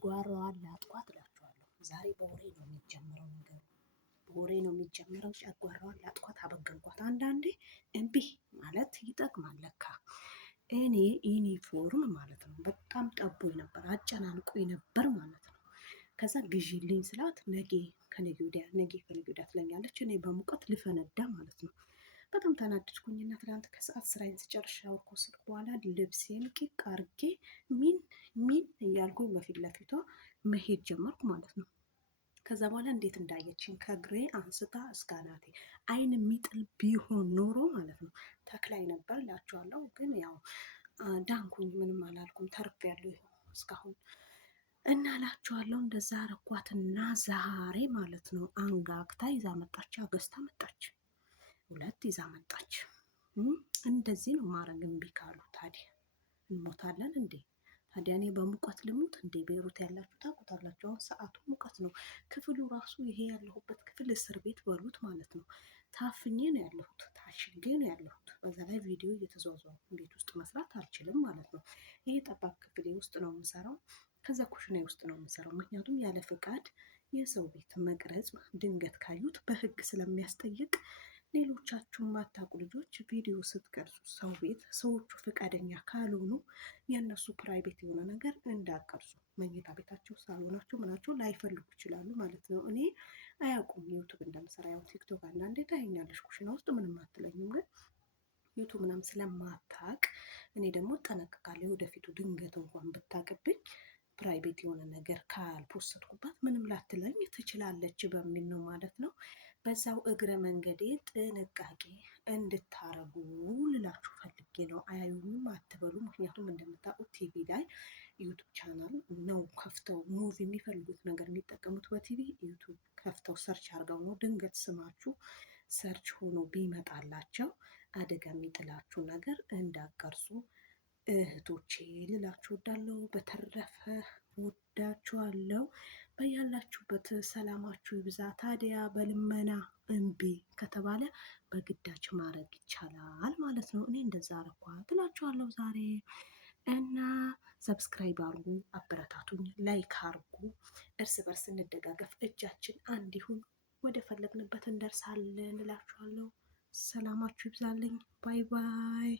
ጨጓራዋን ላጥቋት እላችኋለሁ። ዛሬ በወሬ ነው የሚጀምረው ነገሩ፣ በወሬ ነው የሚጀምረው። ጨጓራዋን ላጥቋት፣ አበገልኳት። አንዳንዴ እምቢ ማለት ይጠቅማል ለካ። እኔ ዩኒፎርም ማለት ነው በጣም ጠቦኝ ነበር፣ አጨናንቆኝ ነበር ማለት ነው። ከዛ ግዢልኝ ስላት ነገ ከነገ ወዲያ ትለኛለች። እኔ በሙቀት ልፈነዳ ማለት ነው። በጣም ተናደድኩኝና ትናንት ከሰዓት ስራዬን ስጨርስ ሻወር ከወሰድኩ በኋላ ልብሴን ቂቅ አርጌ ሚን እያልኩኝ በፊት ለፊቷ መሄድ ጀመርኩ ማለት ነው። ከዛ በኋላ እንዴት እንዳየችኝ ከእግሬ አንስታ እስከ አናቴ አይን የሚጥል ቢሆን ኖሮ ማለት ነው ተክላይ ነበር እላችኋለሁ። ግን ያው ዳንኩኝ፣ ምንም አላልኩም፣ ተርፌያለሁ እስካሁን እና እላችኋለሁ። እንደዛ አረኳትና ዛሬ ማለት ነው አንጋግታ ይዛ መጣች፣ አገዝታ መጣች፣ ሁለት ይዛ መጣች። እንደዚህ ነው ማረግ። እምቢ ካሉ ታዲያ እንሞታለን እንዴ? ታዲያ እኔ በሙቀት ልሙት እንዴ? ቤሩት ያላችሁ ታውቁታላችሁ። አሁን ሰዓቱ ሙቀት ነው። ክፍሉ ራሱ ይሄ ያለሁበት ክፍል እስር ቤት በሉት ማለት ነው። ታፍኜ ነው ያለሁት፣ ታሽጌ ነው ያለሁት። በዛ ላይ ቪዲዮ እየተዟዟሩ ቤት ውስጥ መስራት አልችልም ማለት ነው። ይሄ ጠባብ ክፍሌ ውስጥ ነው የምሰራው። ከዛ ኩሽና ውስጥ ነው የምሰራው። ምክንያቱም ያለ ፍቃድ የሰው ቤት መቅረጽ ድንገት ካዩት በህግ ስለሚያስጠይቅ፣ ሌሎቻችሁን ማታውቁ ልጆች ቪዲዮ ስትቀርጹ ሰው ቤት ሰዎቹ ፈቃደኛ ካልሆኑ የእነሱ ፕራይቬት የሆነ ነገር እንዳቀርጹ። መኝታ ቤታቸው ሳሎናቸው ምናቸው ላይፈልጉ ይችላሉ ማለት ነው። እኔ አያውቁም ዩቱብ እንደምሰራ። ያው ቲክቶክ አንዳንዴ ታየኛለሽ፣ ኩሽና ውስጥ ምንም አትለኝም። ግን ዩቱብ ምናምን ስለማታቅ እኔ ደግሞ እጠነቅቃለሁ። ወደፊቱ ድንገት እንኳን ብታቅብኝ ፕራይቬት የሆነ ነገር ካልፖስትኩባት ምንም ላትለኝ ትችላለች በሚል ነው ማለት ነው። በዛው እግረ መንገዴ ጥንቃቄ እንድታረጉ ልላችሁ ፈልጌ ነው። አያዩንም አትበሉ። ምክንያቱም እንደምታውቁት ቲቪ ላይ ዩቱብ ቻናል ነው ከፍተው ሙቪ የሚፈልጉት ነገር የሚጠቀሙት በቲቪ ዩቱብ ከፍተው ሰርች አድርገው ነው። ድንገት ስማችሁ ሰርች ሆኖ ቢመጣላቸው አደጋ የሚጥላችሁ ነገር እንዳቀርጹ እህቶቼ ልላችሁ ወዳለሁ። በተረፈ ወዳችኋለሁ። በያላችሁበት ሰላማችሁ ይብዛ። ታዲያ በልመና እምቢ ከተባለ በግዳጅ ማድረግ ይቻላል ማለት ነው። እኔ እንደዛ አረኳት እላችኋለሁ ዛሬ። እና ሰብስክራይብ አርጉ፣ አበረታቱኝ፣ ላይክ አርጉ። እርስ በርስ እንደጋገፍ፣ እጃችን አንድ ይሁን፣ ወደ ፈለግንበት እንደርሳለን እላችኋለሁ። ሰላማችሁ ይብዛልኝ። ባይ ባይ።